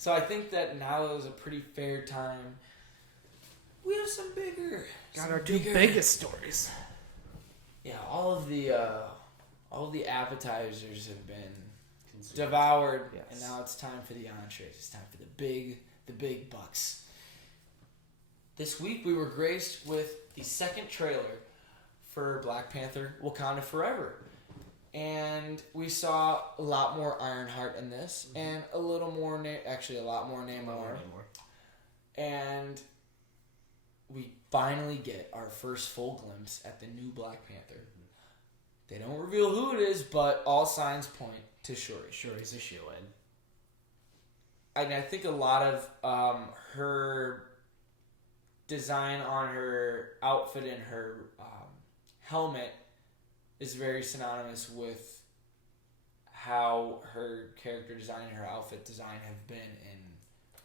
So I think that now is a pretty fair time. We have some bigger... Got our two biggest stories. Yeah, all of the appetizers have been devoured, yes. and now it's time for the entrees. It's time for the big bucks. This week we were graced with the second trailer for Black Panther: Wakanda Forever. And we saw a lot more Ironheart in this, and a little more, a lot more Namor. And we finally get our first full glimpse at the new Black Panther. They don't reveal who it is, but all signs point to Shuri. Shuri's a shoe-in. And I think a lot of her design on her outfit and her helmet is very synonymous with how her character design and her outfit design have been in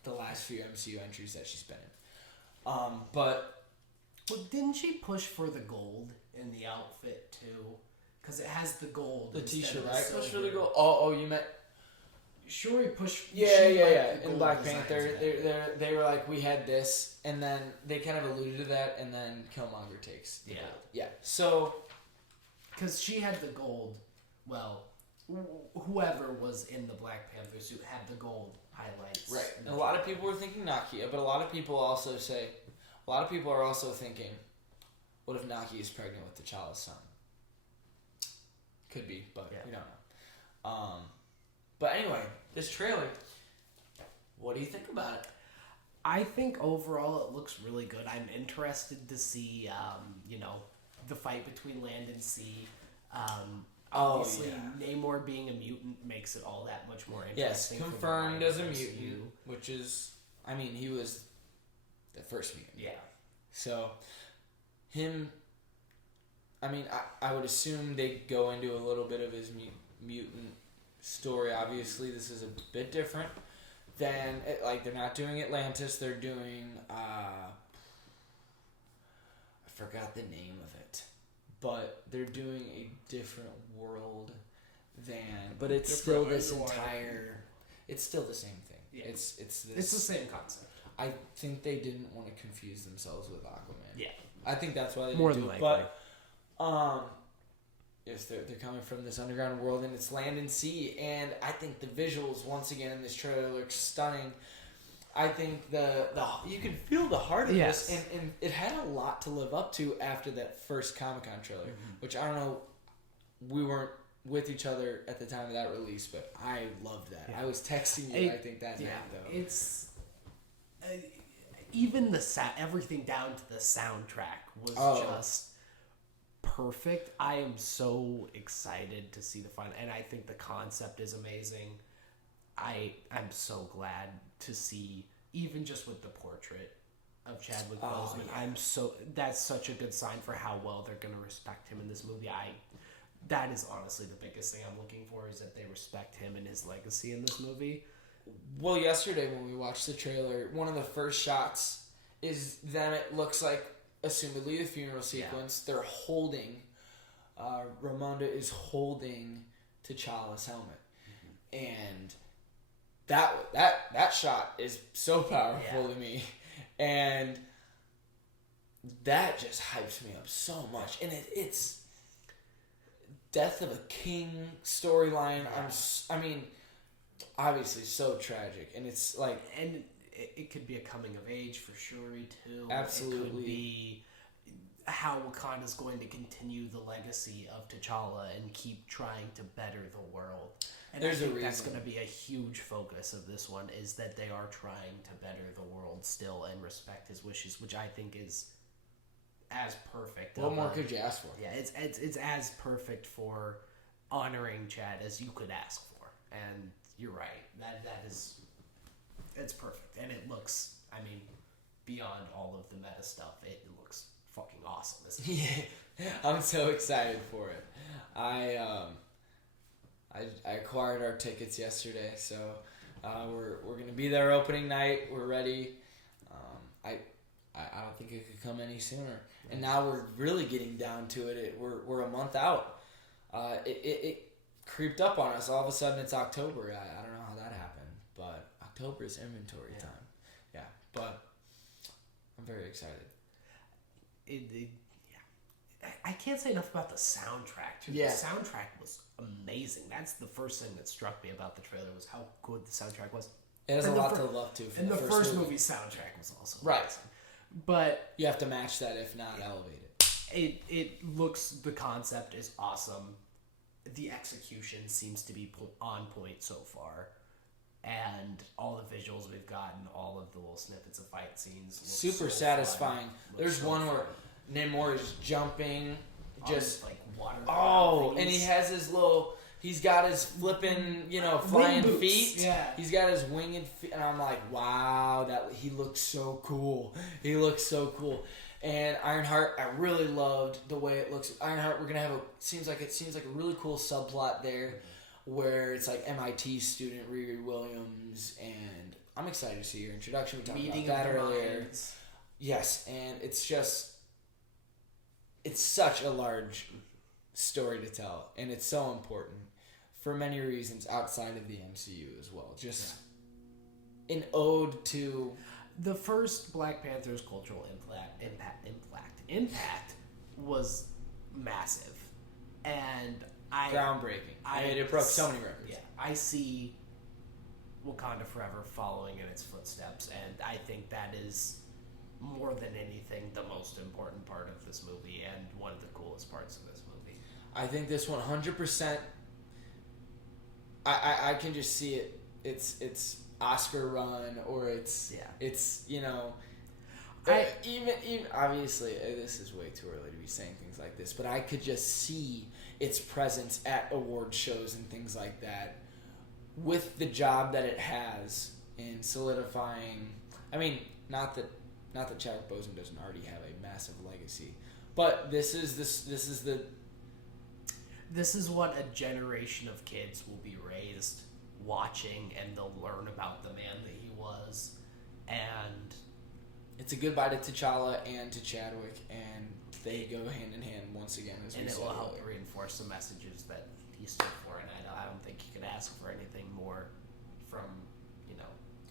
the last few MCU entries that she's been in. But well, didn't she push for the gold in the outfit too? Because it has the gold. The t-shirt, right? Silver. Push for the gold. Oh, you meant Shuri pushed. Yeah. In Black Panther, they were like, we had this, and then they kind of alluded to that, and then Killmonger takes the gold. Yeah. So, because she had the gold. Well, whoever was in the Black Panther suit had the gold highlights. Right. And a lot of people were thinking Nakia, but a lot of people are also thinking, what if Nakia is pregnant with T'Challa's son? Could be, but we don't know. But anyway, this trailer, what do you think about it? I think overall it looks really good. I'm interested to see, the fight between land and sea. Obviously, Namor being a mutant makes it all that much more interesting. Yes, confirmed as a mutant, which is, he was the first mutant. Yeah. So, him, I would assume they go into a little bit of his mutant story. Obviously, this is a bit different than, they're not doing Atlantis, they're doing, I forgot the name of it. But they're doing a different world but it's still this entire. It's still the same thing. Yeah. It's this. It's the same concept. I think they didn't want to confuse themselves with Aquaman. Yeah. I think that's why they more didn't than do likely. It. But yes, they're coming from this underground world, and it's land and sea, and I think the visuals once again in this trailer look stunning. I think the you can feel the heart of this, and it had a lot to live up to after that first Comic-Con trailer, which I don't know, we weren't with each other at the time of that release, but I loved that. Yeah. I was texting you, I think, that night, though. It's... even everything down to the soundtrack was just perfect. I am so excited to see the final, and I think the concept is amazing. I'm so glad to see, even just with the portrait of Chadwick Boseman. Yeah. That's such a good sign for how well they're going to respect him in this movie. That is honestly the biggest thing I'm looking for, is that they respect him and his legacy in this movie. Well, yesterday when we watched the trailer, one of the first shots is them. It looks like, assumedly, the funeral sequence. Yeah. They're holding. Ramonda is holding T'Challa's helmet, and that shot is so powerful to me, and that just hypes me up so much. And it's Death of a King storyline. Obviously so tragic, and it's like, and it could be a coming of age for Shuri too. Absolutely, it could be how Wakanda's going to continue the legacy of T'Challa and keep trying to better the world. And I think that's going to be a huge focus of this one, is that they are trying to better the world still and respect his wishes, which I think is as perfect. What more could you ask for? Yeah, it's as perfect for honoring Chad as you could ask for. And you're right. It's perfect. And it looks, beyond all of the meta stuff, it looks fucking awesome. Yeah, I'm so excited for it. I acquired our tickets yesterday, so we're gonna be there opening night. We're ready. I don't think it could come any sooner. And now we're really getting down to it. We're a month out. It creeped up on us. All of a sudden, it's October. I don't know how that happened, but October's inventory time. Yeah, but I'm very excited. I can't say enough about the soundtrack. Too. Yeah. The soundtrack was amazing. That's the first thing that struck me about the trailer was how good the soundtrack was. It has a lot to love to. And the first movie's soundtrack was also right. amazing. But you have to match that, if not elevate it. It looks, the concept is awesome. The execution seems to be on point so far. And all the visuals we've gotten, all of the little snippets of fight scenes, super satisfying. There's one where Namor is jumping, just like water. And he has his little. He's got his flipping, flying feet. Yeah. He's got his winged feet, and I'm like, wow, he looks so cool. He looks so cool. And Ironheart, I really loved the way it looks. Ironheart, we're gonna have seems like a really cool subplot there, where it's like MIT student Riri Williams, and I'm excited to see your introduction. We talked about that earlier. Minds. Yes, and it's such a large story to tell, and it's so important for many reasons outside of the MCU as well. Just an ode to the first Black Panther's cultural impact was massive, and groundbreaking. It broke so many records. Yeah, I see Wakanda Forever following in its footsteps, and I think that is more than anything the most important part of this movie and one of the coolest parts of this movie. I think this 100%. I can just see it. It's Oscar run, or it's even obviously this is way too early to be saying things like this, but I could just see its presence at award shows and things like that, with the job that it has in solidifying. I mean, not that Chadwick Boseman doesn't already have a massive legacy, but this is what a generation of kids will be raised watching, and they'll learn about the man that he was, and it's a goodbye to T'Challa and to Chadwick, and they go hand in hand once again. And it will help reinforce the messages that he stood for, and I don't think you could ask for anything more from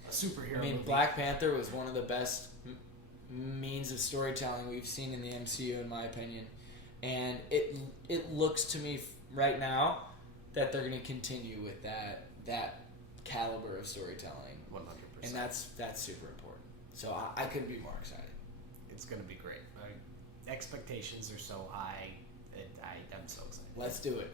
a superhero. I mean, movie. Black Panther was one of the best means of storytelling we've seen in the MCU, in my opinion, and it looks to me right now that they're going to continue with that caliber of storytelling. 100%. And that's super important. So I couldn't be more excited. It's going to be great. Expectations are so high. I'm so excited. Let's do it.